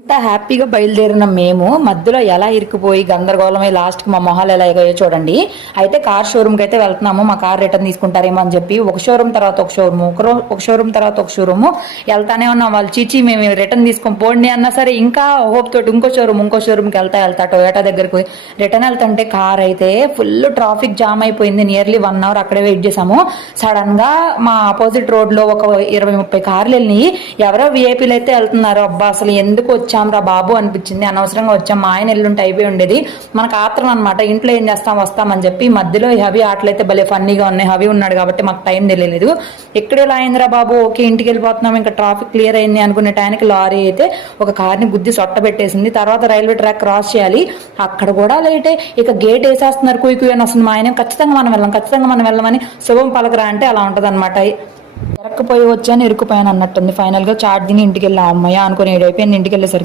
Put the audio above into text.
ఇంత హ్యాపీగా బయలుదేరిన మేము మధ్యలో ఎలా ఇరుక్కుపోయి గందరగోళమై లాస్ట్కి మా మొహాలు ఎలా ఎగాయో చూడండి. అయితే కార్ షోరూమ్కి అయితే వెళ్తున్నాము, మా కార్ రిటర్న్ తీసుకుంటారేమో అని చెప్పి ఒక షోరూమ్ తర్వాత ఒక షోరూమ్, ఒక షోరూమ్ తర్వాత ఒక షోరూమ్ వెళ్తానే ఉన్నాం. వాళ్ళు చీచి మేము రిటర్న్ తీసుకొని పోండి అన్నా సరే ఇంకా హోప్ తోటి ఇంకో షోరూమ్కి వెళ్తా టొయోటా దగ్గరకు రిటర్న్ వెళ్తుంటే కార్ అయితే ఫుల్ ట్రాఫిక్ జామ్ అయిపోయింది. నియర్లీ 1 అవర్ అక్కడే వెయిట్ చేసాము. సడన్ గా మా ఆపోజిట్ రోడ్ లో ఒక 20-30 కార్లు వెళ్ళినాయి. ఎవరో విఐపీలు అయితే వెళ్తున్నారు. అబ్బా అసలు ఎందుకు వచ్చాంరా బాబు అనిపించింది. అనవసరంగా వచ్చాం, మా ఆయన ఎల్లుంటే అయిపోయి ఉండేది. మనకు ఆత్రం అనమాట, ఇంట్లో ఏం చేస్తాం వస్తామని చెప్పి. మధ్యలో హవి ఆటలైతే భలే ఫన్నీగా ఉన్నాయి. హవి ఉన్నాడు కాబట్టి మాకు టైం తెలియలేదు. ఎక్కడేలా అయిందిరా బాబు, ఓకే ఇంటికి వెళ్ళిపోతున్నాం ఇంకా ట్రాఫిక్ క్లియర్ అయింది అనుకునే టైంకి లారీ అయితే ఒక కార్ని గుద్ది సొట్ట పెట్టేసింది. తర్వాత రైల్వే ట్రాక్ క్రాస్ చేయాలి, అక్కడ కూడా లేటే. ఇక గేట్ వేసేస్తున్నారు, కుయ్యి అని వస్తుంది. మా ఆయన ఖచ్చితంగా మనం వెళ్ళమని శుభం పలకరా అంటే అలా ఉంటది అనమాట. ఎరక్కపోయి వచ్చాను ఇరుక్కుపోయాను అన్నట్టుంది. ఫైనల్ గా చాట్ తిని ఇంటికి వెళ్ళా, అమ్మయ్య అనుకుని 7 అయిపోయింది. ఇంటికి వెళ్ళేసరికి